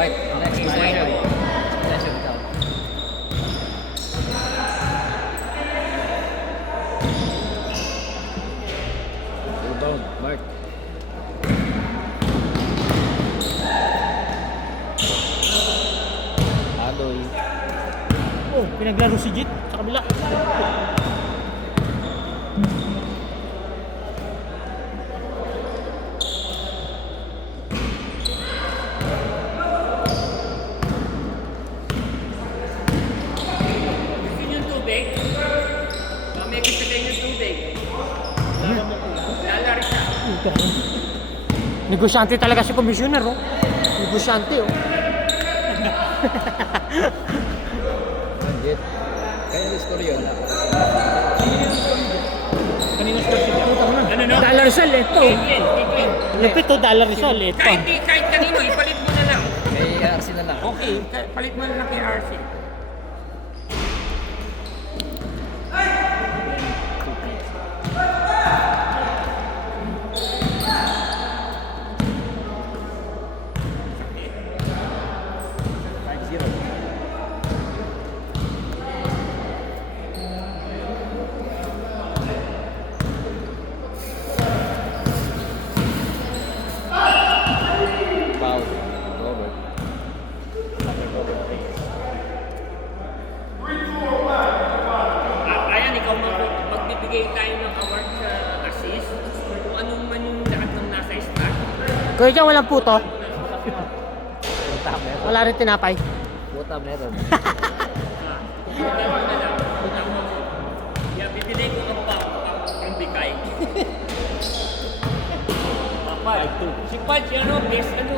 White, next possession. Possession ikaw. Rebound, Mark. Adoy. Oh, pinaglaro si Jit sa kabila. Yung tubig. Kami kita kayo yung tubig. Lalari siya. Negosyante talaga si Commissioner, oh. Negosyante, oh. Jet. Kaya na-score yun. Kanina score si Jit. Ano? Dollar Rizal, ito. Caitlin. Lupit, oh, Dollar Rizal, ito. Kahit kanino, ipalit mo na lang. Kay RC na lang. Okay, palit mo na lang kay RC. Foul. Robert. Ayan, ikaw magbibigay tayo ng award sa assist. Kung anong man yung lahat ng nasa stat. Kuya dyan, walang puto. Puta, meron. Wala rin tinapay. Puta, meron. Bigyan mo na lang. Bigyan mo. Yeah, bibili ko ang pambigay. Papay. Si Paj, ano, best, ano.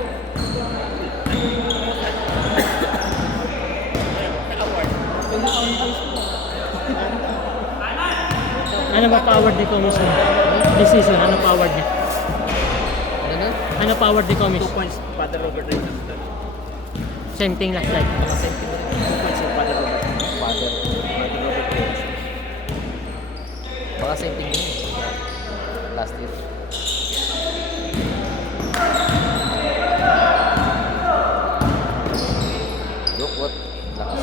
Award. Ano ba pa-award ni Commissioner? This season, ano pa-award niya? Ano na? Ano pa-award ni 2 Commissioner? points, Father Robert Reyes. Same thing last night. 2 points yung Father Robert. Father. Father Robert Reyes. Baka same thing yun. Last year. Look what? Lakas.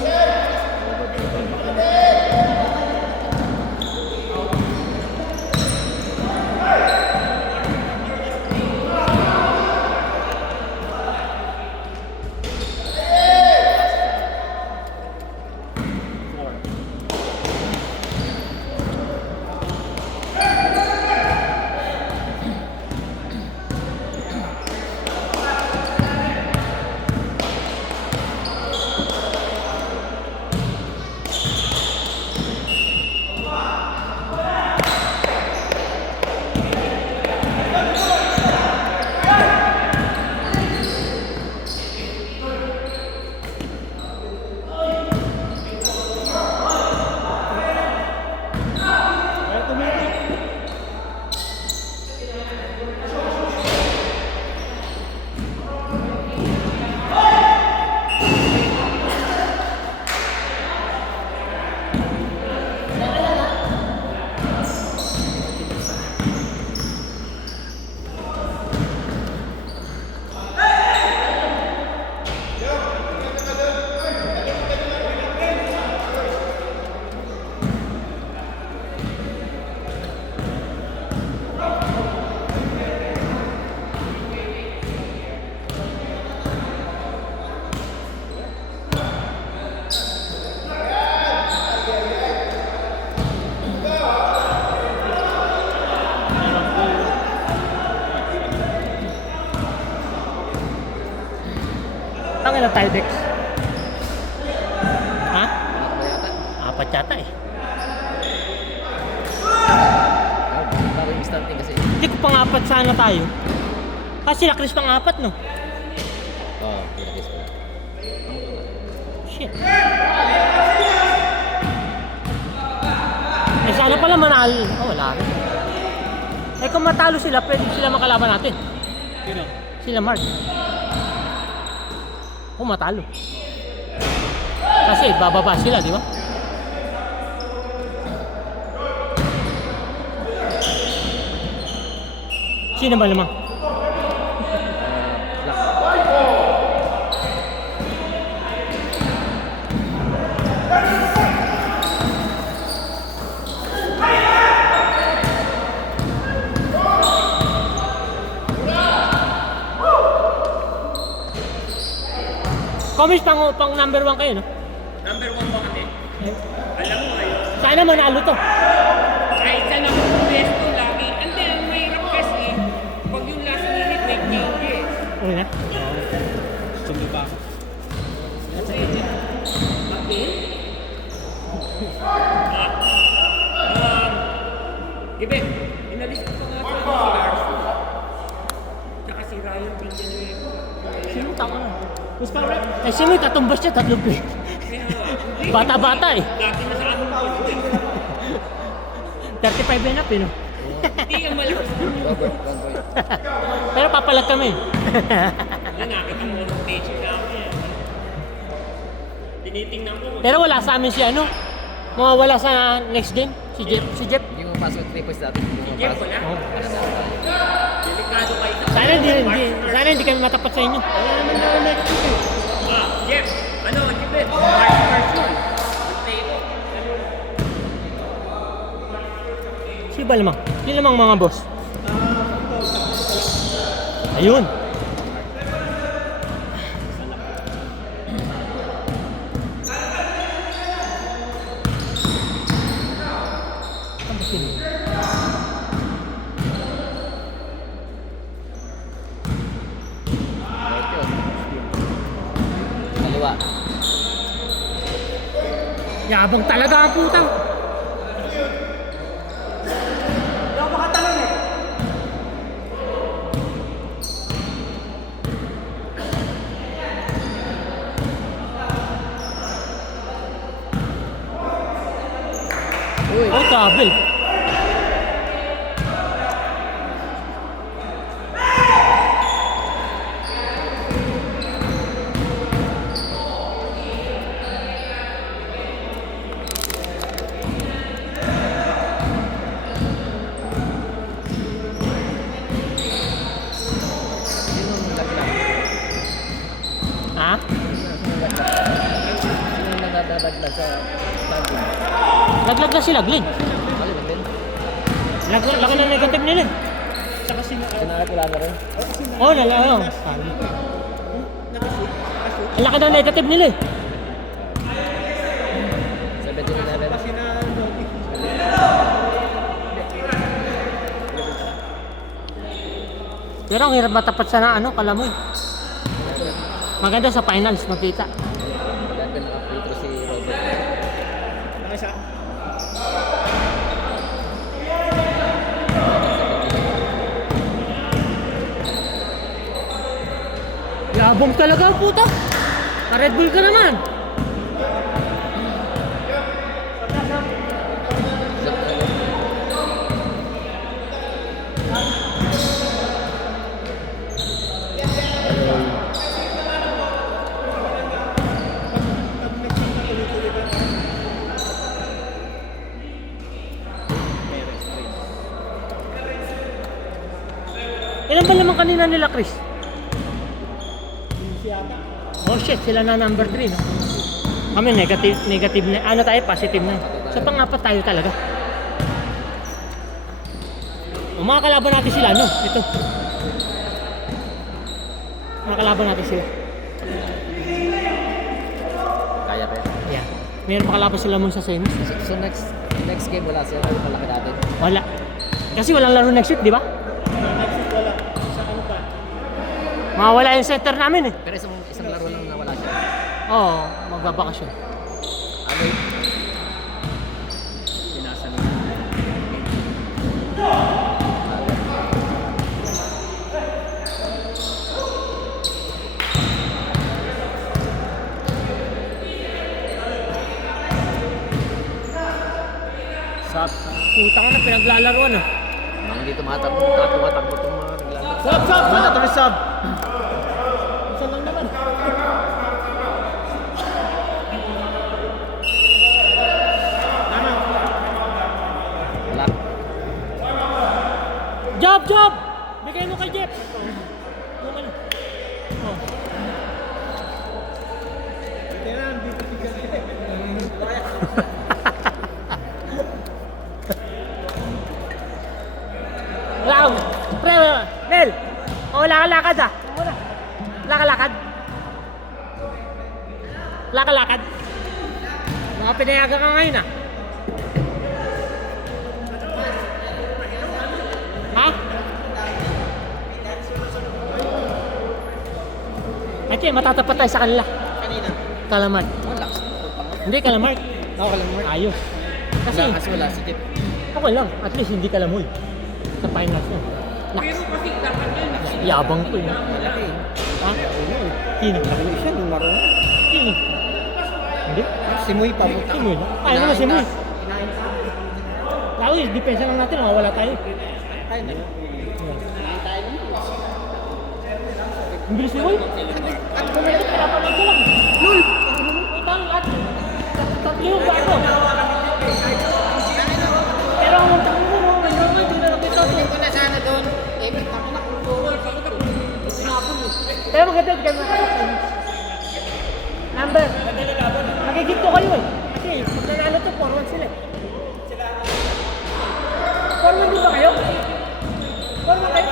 Ang ilang Tidex? Ha? Anak ba yata? Apat yata eh. Parang yung stunting kasi. Hindi ko pang apat sana tayo. Kasi sila Chris pang apat, no? Oo, pinagis ko. Shit. Eh sana pala manalo. Oh, wala rin. Eh kung matalo sila, pwede sila makalaban natin. Sino? Sila Mark. Kung matalo. Kasi bababa sila, di ba? Sino ba lamang? Black. Comics pang number 1 kayo, no? Number 1 ba kami? Alam mo ay, Sana manalo to. kahit saan ako pwesto lagi. And then, ang mahirap kasi, pag yung last minute may changes. Ano na? Sundo pa ako. Ibe, inalis ko pa nga sa si Arsu. Tsaka si Ryan Villanueva. Sino tama na? Who's pa rin? Eh, sino yung katumbas niya? Tatlong play. Kaya nga, hindi. Bata-bata eh. Dati na sa anong pwesto. 35 and up, no? Hindi ka malakas. Robert Conroy. Pero papalag kami. Wala, nakita mo ng stage namin. Tinitingnan ko. Pero wala sa amin si ano. Mawawala sa next game. Si Jeff. Si Jeff. Yung pasok 3 points dati. Jeff, wala. Delikado kayo sa Sana hindi kami matapat sa inyo. Wala naman na next week eh. Jeff, ano, Jeff, March yun. Stay ko. Si ba lamang? Sino lamang mga boss? Ayun. Kaliwa. Yabang talaga ang putang. Uy! Oh, double. Sinong laglag? Ha? Sinong nadadaglag sa standing? Laglag na sila, Glenn. Mali ba, Ben? Laki na negative nila. Saka sino? Sinangat wala na rin. Oh, ano. Ang laki na negative nila eh. 17-11. Kasi na Novi. Pero ang hirap matapat sa na ano, kalamoy. Maganda sa finals, makita. Maganda naka-free throw si Robert. Nakisa. Yabong talaga, puta. Red Bull ka naman. Ilan ba naman kanina nila, Chris? Oh shit, sila na number 3, no? Kami negative na, ano tayo, positive na. So pang-apat tayo talaga. O mga kalaban natin sila, no? Ito. Mga kalaban natin sila. Kaya pa yan. Yeah. Meron pa kalaban sila muna sa semis. So next game wala siya. Ano palaki natin? Wala. Kasi walang laro next week, di ba? Next week wala. Sa ano pa? Mawawala yung center namin eh. Pero isang laro lang na wala siya. Oo, magbabakasyon. Ano yun? Pinasa na. Sab. Puta ka na, pinaglalaroan ah. Mga hindi tumatakbo itong mga naglalaro. Sub! Sub! Mana to sub? Isa lang naman. Tama. Wala. Job! Bigay mo kay Jeff. Yung ano. Oh. Kaya na, dito si Gante. Wala ka. Pre, Nel. Oh, wala ka lakad ah. Wala ka lakad. Lakad-lakad. Mga pinayagan ka ngayon ah. Ha? Ate, matatapat tayo sa kanila. Kanina. Kalamar. Wala. Hindi, kalamar. Ako lang mo. Ayos. Kasi, Kasi wala si Tip. okay lang. At least hindi kalamoy. Sa finals mo. Pero kasi dapat yun, Yabang ko yun. Malaki. Ha? Sino? Hindi siya nung marunong. Sino? Hindi. Si Muy pa puta. Si Muy, no? Kaya naman si Muy. Tao yun, depensa lang natin, mawala tayo. Ay, na. Ang bilis ni Muy. At bumalik, pinapanood ko lang. Lul! Utang at tatlo yung bago. Pero ang utang mo, no? Mayroon nga, hindi na nakita ito. Kung na sana doon, eh, kita ko na kung doon. Pero maganda, hindi kayo makakasal. Number. Magigito kayo eh. Kasi pag nanalo to, 4-1 sila. 4-1 din ba kayo? 4-1 kayo?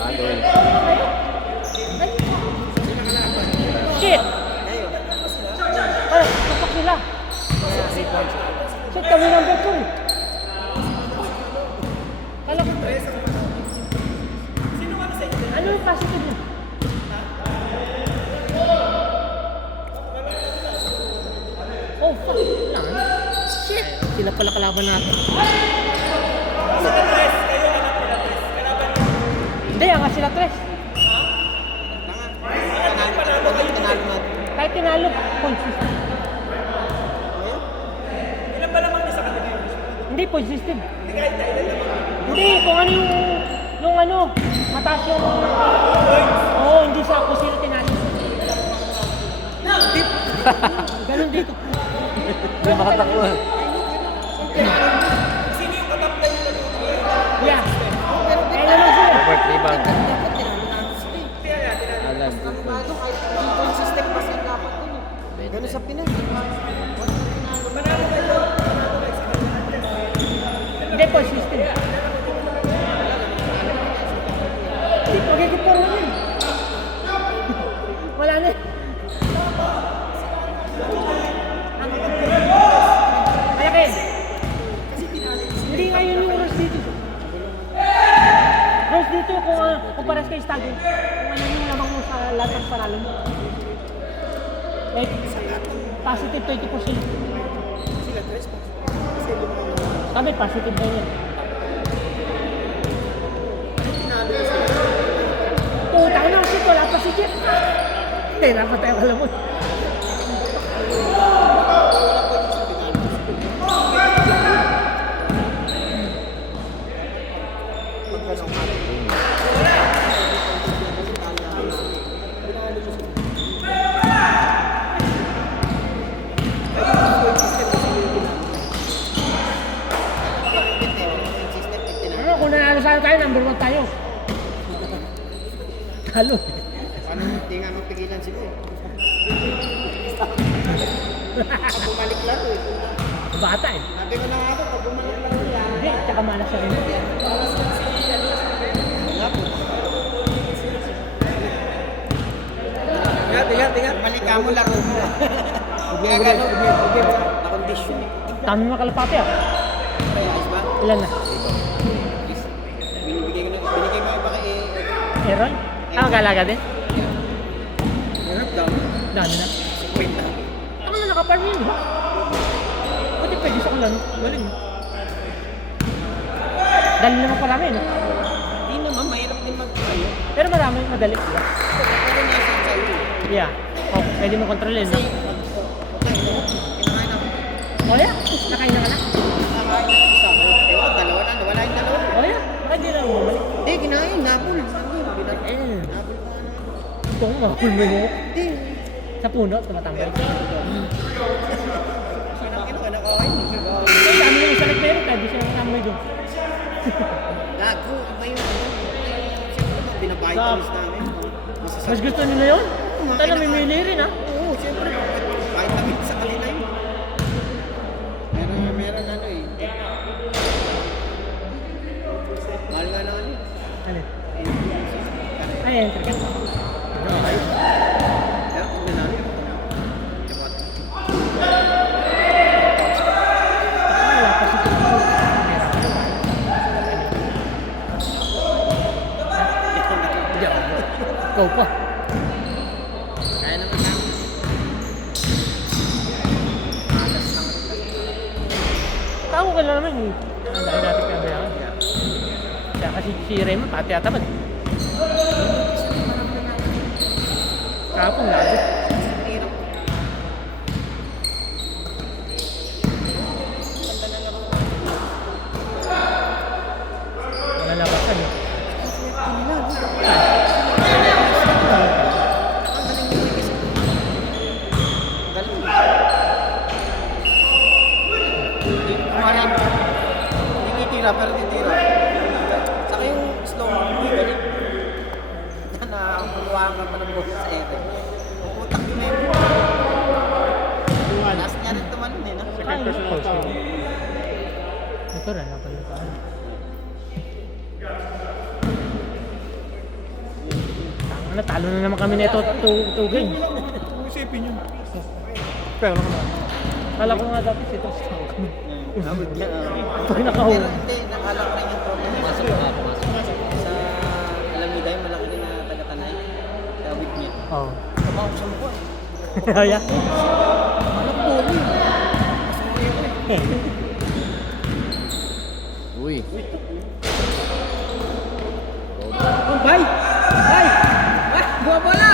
Talo. 4-1 kayo? Ay. Shit! Ay, papak sila. Shit, kami number 2 eh. Kala ko. Ano yung positive mo? Oh, fuck. Lang. Shit. Sila pala kalaban natin. Hindi, angas sila tres. Kahit tinalo, consistent. ilan ba naman niya sa kanila yun? Hindi, consistent. Hindi kahit na ilan naman. Hindi, kung ano yung ano, mataas yung... Oo, hindi sa ako sila tinalo. Ganun dito. May makatakbo. Sino yung katap na yung Yeah. Kaya naman sila. Robert Rebound. Dapat tinalo natin sila eh. Alam. Ano, kahit yung consistent pa sila dapat dun eh. Ganun sa Pinas. Hindi, consistent. Hindi, magigit pa rin yun. Wala na eh. Malaki. Hindi nga yun yung rules dito. Rules dito kung pares kayo stagger. Kung ano yung lamang mo sa lahat ng panalo mo. Like, positive 20%. Sabi, positive na yun. Utang na kasi wala pa si Jeff. Eh, dapat tayo alam mo. Ano, kung nanalo sana tayo, number 1 tayo. Talo. Paano hindi nga mapigilan sila eh. Pag bumalik laro eh. Bata eh. Sabi ko na nga ako, pag bumalik laro yan. Hindi, tsaka malas siya rin. Tingnan. Balik ka mo laro mo. Kaya gano'n, na-condition eh. Dami mga kalapati ah. Ayos ba? Ilan na? Binigay mo ba kay Aaron? Ah, galaga din? Europe down? Dami na. 50. Ako na nakaparm yun, di ba? Pwede pwede sa kulano. Galing. Dali naman parami, no? Hindi naman, mahirap din mag-ayo. Pero marami, madali, di ba? Pero nasa sa'yo eh. Yeah. Oh, pwede mo kontrolin, no? Kinakain ako. Oh, yeah. Nakain na ka na. Kinakain na isa. Ewan, dalawa na. Nawala yung dalawa. Oh, yeah. Baka hindi na bumalik. Hindi, kinain. Napol. Eh, Napol pa na. ito ko, makakul mo yung Hindi. sa puno, tumatanggal. Sinangin ko, nakain. Ang dami yung isa nagpero, kaya di siya nakakamay doon. Gago, iba yung ano. Siyempre, binabitamins namin. Mas gusto nila yun? Punta na, mimili rin, ha? Oo, siyempre. Vitamins sa kanila yun. Meron ano eh. Mahal nga na ano. Ano? Ay, enter ka. Pero ikaw pa. Kaya naman namin. Malas lang. Tao ka lang naman eh. Ang dahil natin kinabayaran. Kaya kasi si Raymond, pati atamad. Kapong lago. Hirap. Nalalabasan eh. Galing. Kumarin. Hindi titira pero titira. Saka yung slow mo, galing. Na kumuha ka pa ng buhok sa ere. Puputak yun eh. Last niya rin tumalun eh, no? Second person. Ito rin, napalitaan. Talo na naman kami nito 2 games. Isipin yun. Pero kala ko nga dapat ito sa kami. Abot niya. Pag nakahuli. Pero hindi, nakala ko rin yung problem. Pumasok ka, pumasok. Sa Alameda yung malaki rin na taga-Tanay. Tawid niya. Oo. Kamao sa mukha. Kaya? Alam ko ulit. Uy. Oh, bye! Bye! Ah, buha bola!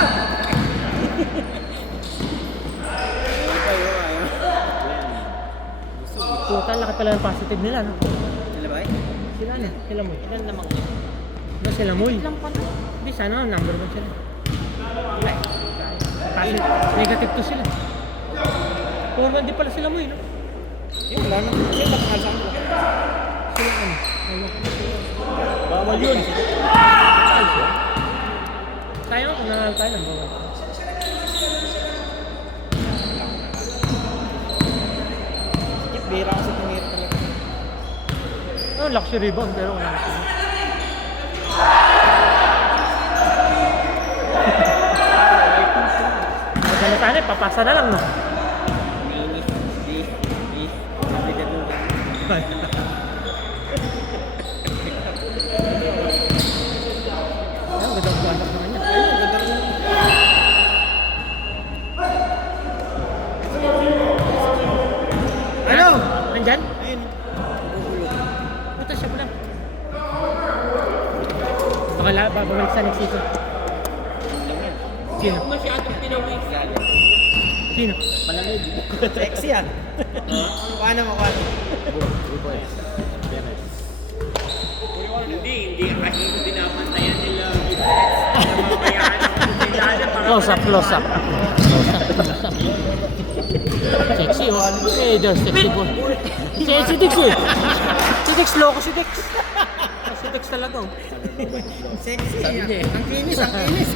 Total, laki pala ng positive nila, no? Sila ba? Sila na, sila mo. Ilan naman? Ba sila mo? Lang pala. Hindi, sana number 1 sila. Wala eh. Kasi negative 2 sila. 4-1 di pala sila mo, no? Yung wala na. Yung bakal sa kanila. Sila ano? Bawal yun. Sayang kung nangal tayo ng bawal. Bira kasi tumira talaga. Oh, luxury bomb, pero wala na sila. Maganda sana, papasa na lang, no? Ayun, ganda ang buwan naman niya. Ano? Nandyan? Ayun. Puta siya pala. Baka babalik sa next season. Sino? Masyadong pinawis. Sino? Malamig. Sexy ah. Paano mo paano? Hindi. Kasi hindi dinamantayan nila. Namamayaan ako sa ilalim para Close up. Close up. Sexy oh. Eh, there's sexy boy. Si Dix eh. Si Dix, loko si Dix. Si Dix talaga oh. Sexy. Sabi niya eh. Ang kinis, ang kinis.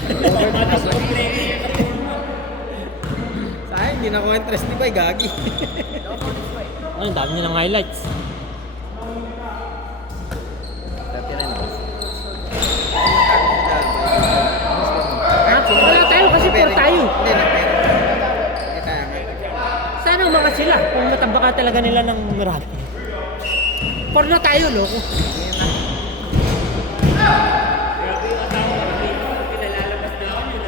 Sa akin, hindi na ako interest ni Bay, gagi. Ay, ang dami nilang highlights. Dati rin boss. Ha? Wala tayo kasi puro tayo. Hindi na, pero. Kaya nga. Sana umangat sila kung matambaka talaga nila ng Meraki. Puro na tayo, loko. grabe yung asawa ko dito. Pinalalabas na ako yun.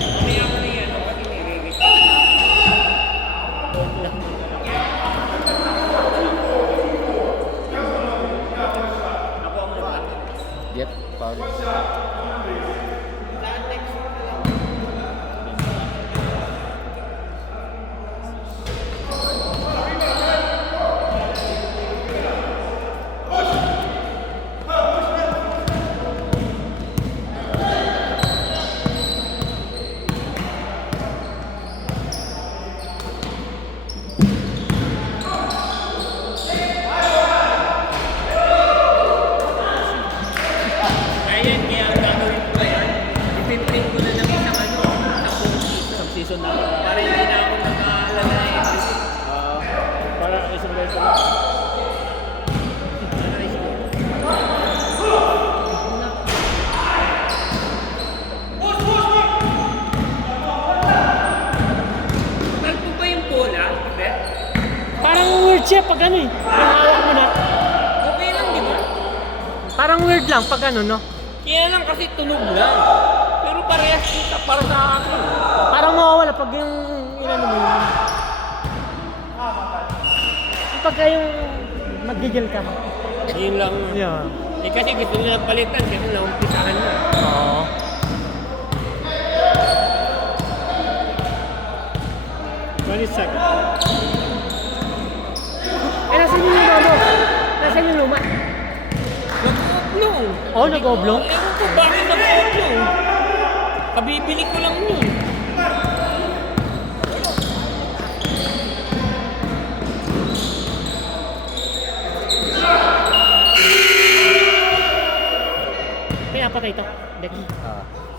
Mamaya ko na yan. Pag inirigit. Yep, foul. Kaya ang gagawin ko ngayon, ipiprint ko na ng isang sa Season na. para hindi na ako nag-aalala eh. Para isang beses. Mark mo ba yung bola, Bet? Parang weird siya pag ano eh. Yung hawak mo na. Okay lang, di ba? Parang weird lang pag ano, no? Kaya lang kasi tunog lang. Pero parehas kita para sa akin. Parang mawawala pag yung inano mo yun. Pagka yung mag-gigil ka. Yun lang. Yeah. Eh kasi gusto nila palitan kasi naumpisahan na. Oo. Manisak. Eh, nasan yung luma mo? Nasan yung luma? Nag-oblong. Oh, nag-oblong? Ewan ko bakit nag-oblong. Kabibili ko lang yun. May apat na ito. Deck. Ah.